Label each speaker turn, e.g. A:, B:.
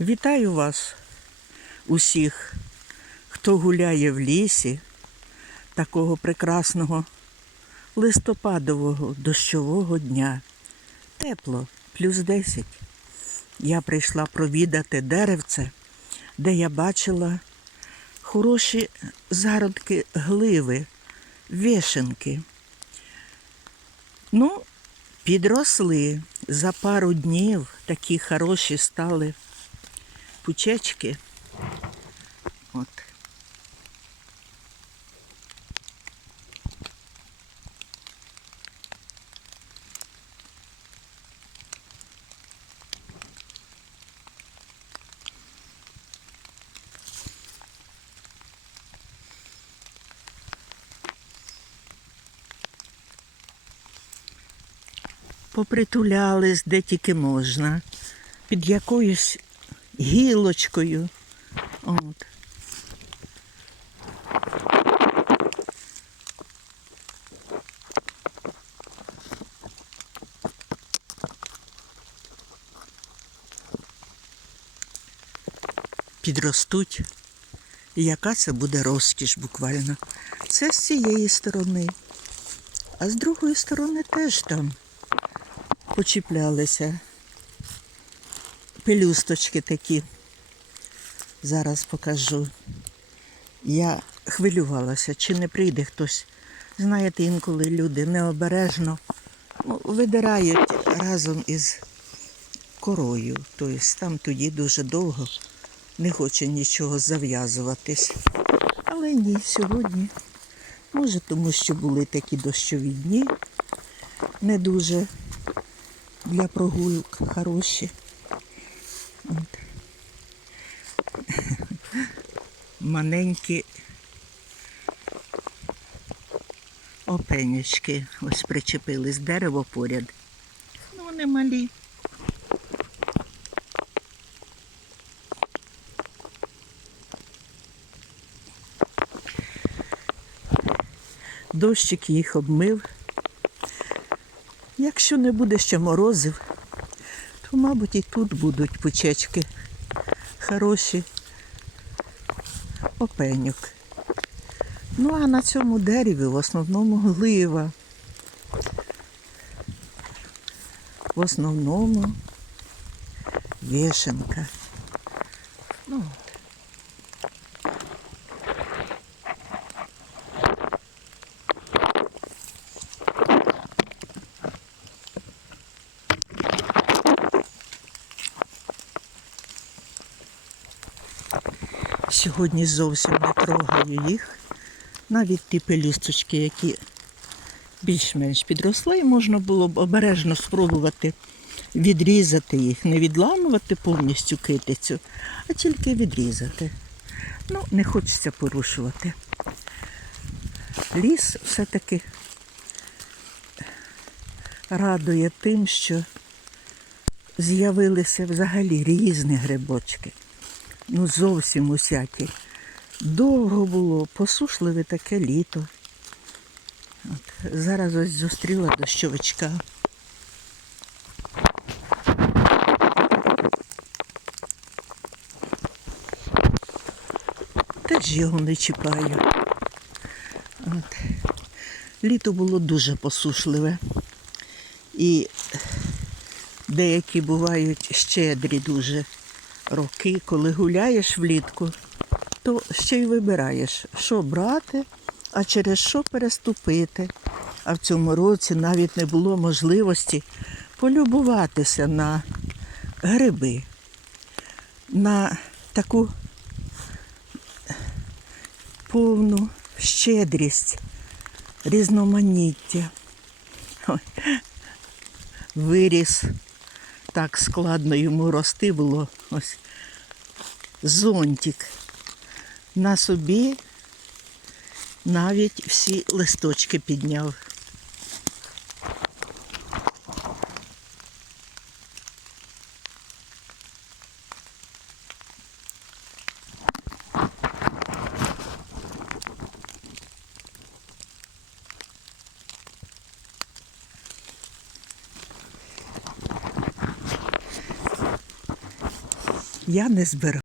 A: Вітаю вас усіх, хто гуляє в лісі такого прекрасного листопадового дощового дня. Тепло, плюс 10. Я прийшла провідати деревце, де я бачила хороші зародки гливи, вішенки. Ну, підросли за пару днів, такі хороші стали пучечки. От. Попритулялись де тільки можна, під якоюсь гілочкою. От. Підростуть. І яка це буде розкіш буквально. Це з цієї сторони. А з другої сторони теж там почіплялися пелюсточки такі. Зараз покажу. Я хвилювалася, чи не прийде хтось. Знаєте, інколи люди необережно ну, видирають разом із корою. Тобто там тоді дуже довго не хоче нічого зав'язуватись. Але ні, сьогодні. Може, тому що були такі дощові дні, не дуже для прогулок хороші. От. Маленькі опенючки ось причепились дерево поряд. Ну, вони малі. Дощик їх обмив. Якщо не буде ще морозив, то, мабуть, і тут будуть пучечки хороші опенюк. Ну, а на цьому дереві в основному глива. В основному вішенка. Ну, от. Сьогодні зовсім не трогаю їх. Навіть ті пелюсточки, які більш-менш підросли, і можна було б обережно спробувати відрізати їх, не відламувати повністю китицю, а тільки відрізати. Ну, не хочеться порушувати. Ліс все-таки радує тим, що з'явилися взагалі різні грибочки ну зовсім усякі. Довго було, посушливе таке літо. От, зараз ось зустріла дощовичка. Теж його не чіпаю. От. Літо було дуже посушливе. І деякі бувають щедрі дуже роки, коли гуляєш влітку, то ще й вибираєш, що брати, а через що переступити. А в цьому році навіть не було можливості полюбуватися на гриби, на таку повну щедрість, різноманіття. Виріс так складно йому рости було. Ось зонтик. На собі навіть всі листочки підняв. Я не збираю.